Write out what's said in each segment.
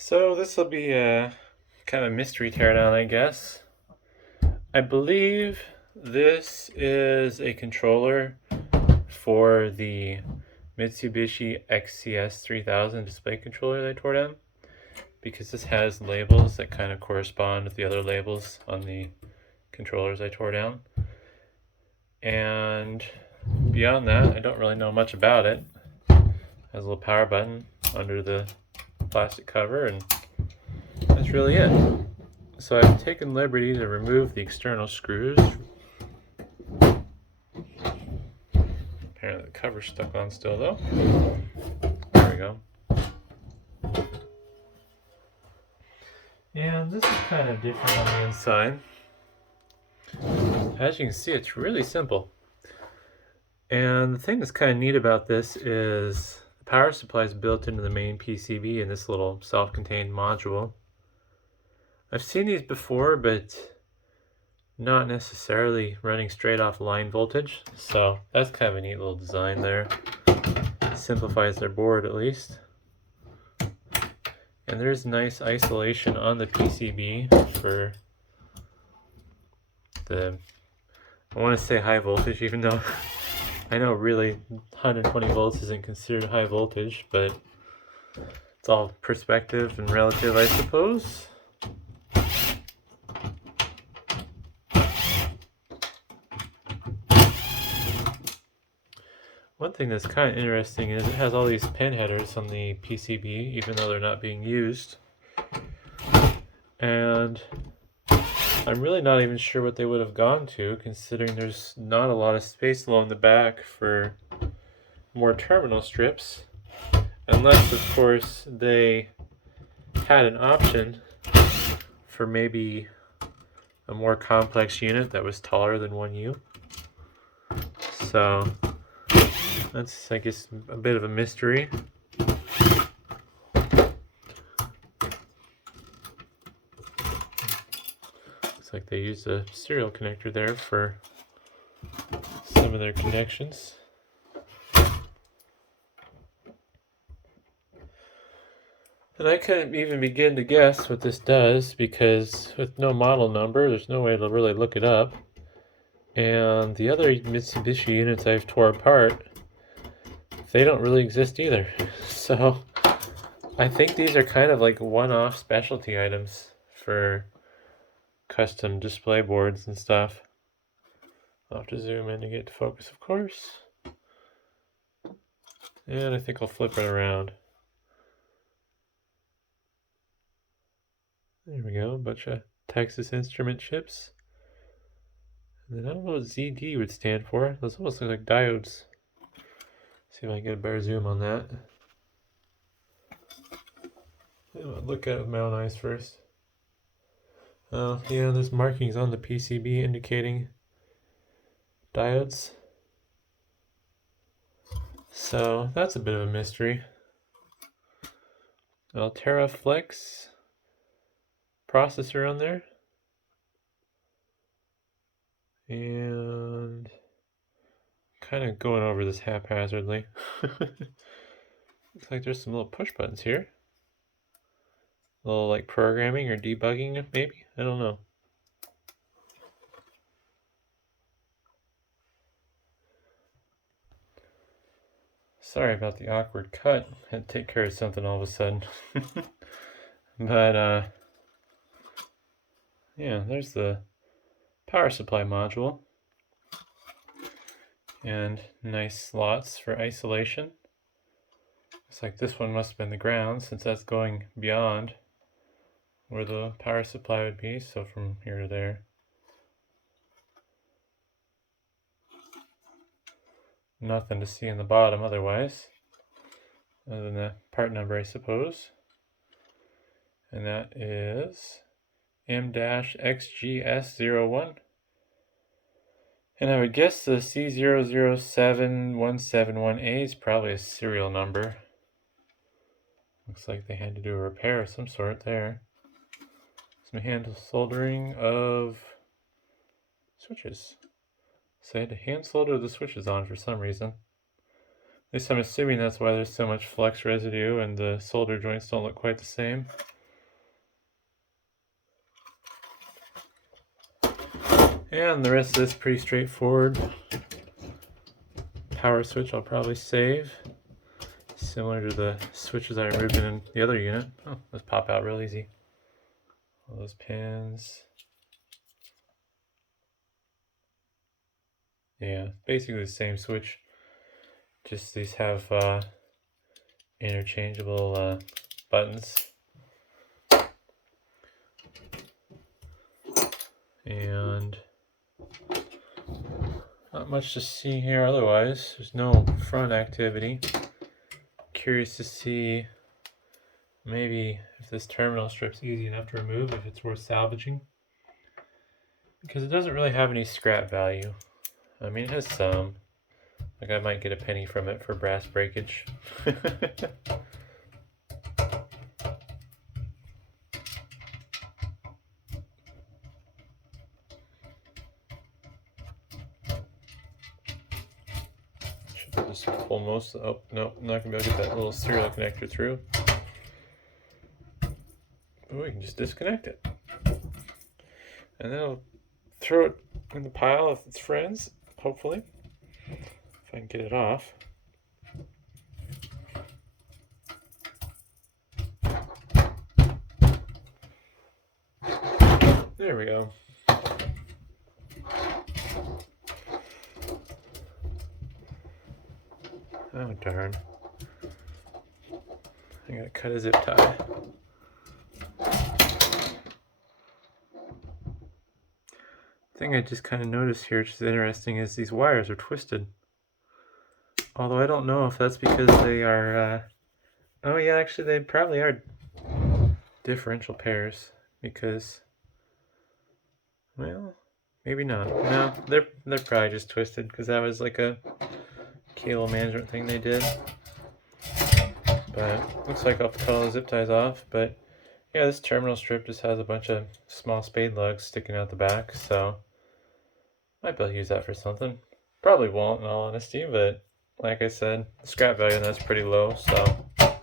So this will be a kind of mystery teardown, I guess. I believe this is a controller for the Mitsubishi XCS 3000 display controller that I tore down, because this has labels that kind of correspond with the other labels on the controllers I tore down. And beyond that, I don't really know much about it. It has a little power button under the plastic cover, and that's really it. So I've taken liberty to remove the external screws. Apparently the cover's stuck on still though. There we go. And this is kind of different on the inside. As you can see, it's really simple. And the thing that's kind of neat about this is the power supply is built into the main PCB in this little self-contained module. I've seen these before, but not necessarily running straight off line voltage. So that's kind of a neat little design there. It simplifies their board at least. And there's nice isolation on the PCB for the, I want to say high voltage, even though I know really 120 volts isn't considered high voltage, but it's all perspective and relative, I suppose. One thing that's kind of interesting is it has all these pin headers on the PCB, even though they're not being used. And I'm really not even sure what they would have gone to, considering there's not a lot of space along the back for more terminal strips. Unless, of course, they had an option for maybe a more complex unit that was taller than 1U. So that's, I guess, a bit of a mystery. Looks like they used a serial connector there for some of their connections. And I couldn't even begin to guess what this does, because with no model number, there's no way to really look it up. And the other Mitsubishi units I've tore apart, they don't really exist either. So I think these are kind of like one-off specialty items for custom display boards and stuff. I'll have to zoom in to get to focus, of course. And I think I'll flip it around. There we go, a bunch of Texas Instrument chips. And then I don't know what ZD would stand for. Those almost look like diodes. See if I can get a better zoom on that. I'll look at it with my own eyes first. Oh, yeah, there's markings on the PCB indicating diodes. So that's a bit of a mystery. Altera Flex processor on there. And kind of going over this haphazardly. Looks like there's some little push buttons here. A little like programming or debugging, maybe? I don't know. Sorry about the awkward cut. Had to take care of something all of a sudden. But, yeah, there's the power supply module. And nice slots for isolation. Looks like this one must have been the ground, since that's going beyond where the power supply would be, so from here to there. Nothing to see in the bottom otherwise, other than the part number, I suppose. And that is M-XGS01. And I would guess the C007171A is probably a serial number. Looks like they had to do a repair of some sort there. Some hand soldering of switches. So I had to hand solder the switches on for some reason. At least I'm assuming that's why there's so much flux residue and the solder joints don't look quite the same. And the rest of this is pretty straightforward. Power switch I'll probably save. Similar to the switches I removed in the other unit. Oh, those pop out real easy. All those pins. Yeah, basically the same switch. Just these have interchangeable buttons. And not much to see here otherwise. There's no front activity. Curious to see maybe if this terminal strip's easy enough to remove, if it's worth salvaging. Because it doesn't really have any scrap value. I mean, it has some. Like I might get a penny from it for brass breakage. Just pull most of, oh no, I'm not gonna be able to get that little serial connector through. Oh, we can just disconnect it. And then I'll throw it in the pile with its friends, hopefully. If I can get it off. There we go. Oh darn. I gotta cut a zip tie. Thing I just kind of noticed here, which is interesting, is these wires are twisted. Although I don't know if that's because they are, oh yeah, actually they probably are differential pairs, because, well, maybe not. No, they're probably just twisted, because that was like a cable management thing they did. But looks like I'll cut all the zip ties off. But yeah, this terminal strip just has a bunch of small spade lugs sticking out the back, so might be able to use that for something. Probably won't, in all honesty, but like I said, the scrap value on that's pretty low, so I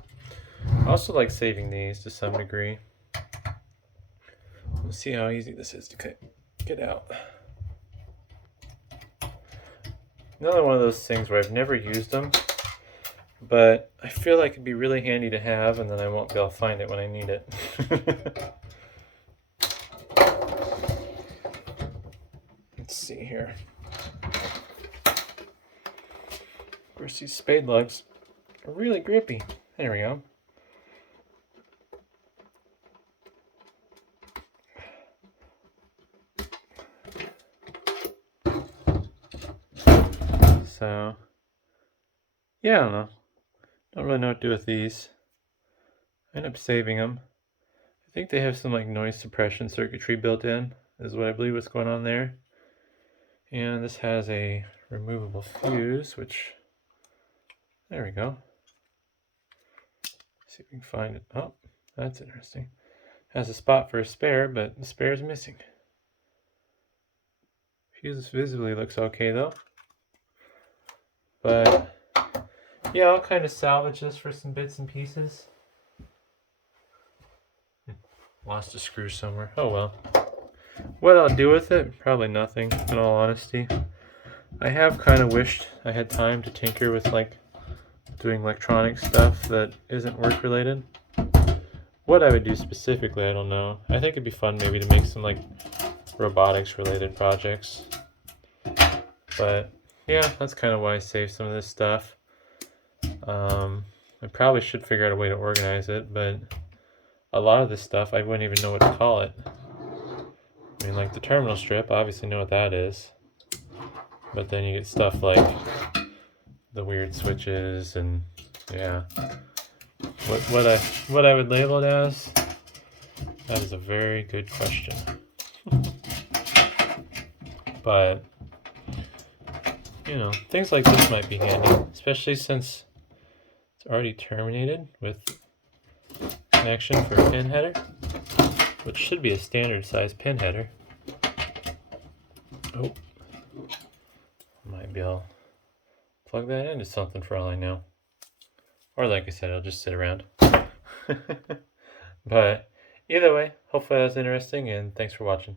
also like saving these to some degree. We'll see how easy this is to get out. Another one of those things where I've never used them, but I feel like it'd be really handy to have, and then I won't be able to find it when I need it. Let's see here. Of course, these spade lugs are really grippy. There we go. So, yeah, I don't know. Don't really know what to do with these. I end up saving them. I think they have some like noise suppression circuitry built in, is what I believe what's going on there. And this has a removable fuse, which, there we go. See if we can find it. Oh, that's interesting. Has a spot for a spare, but the spare is missing. Fuse visibly looks okay though. But yeah, I'll kind of salvage this for some bits and pieces. Lost a screw somewhere. Oh well. What I'll do with it? Probably nothing, in all honesty. I have kind of wished I had time to tinker with like doing electronic stuff that isn't work related. What I would do specifically, I don't know. I think it'd be fun maybe to make some like robotics related projects. But yeah, that's kind of why I saved some of this stuff. I probably should figure out a way to organize it, but a lot of this stuff I wouldn't even know what to call it. I mean, like the terminal strip, I obviously know what that is. But then you get stuff like the weird switches and yeah. What I would label it as? That is a very good question. But you know, things like this might be handy, especially since it's already terminated with connection for a pin header, which should be a standard size pin header. Oh, might be able to plug that into something for all I know. Or like I said, it'll just sit around. But either way, hopefully that was interesting, and thanks for watching.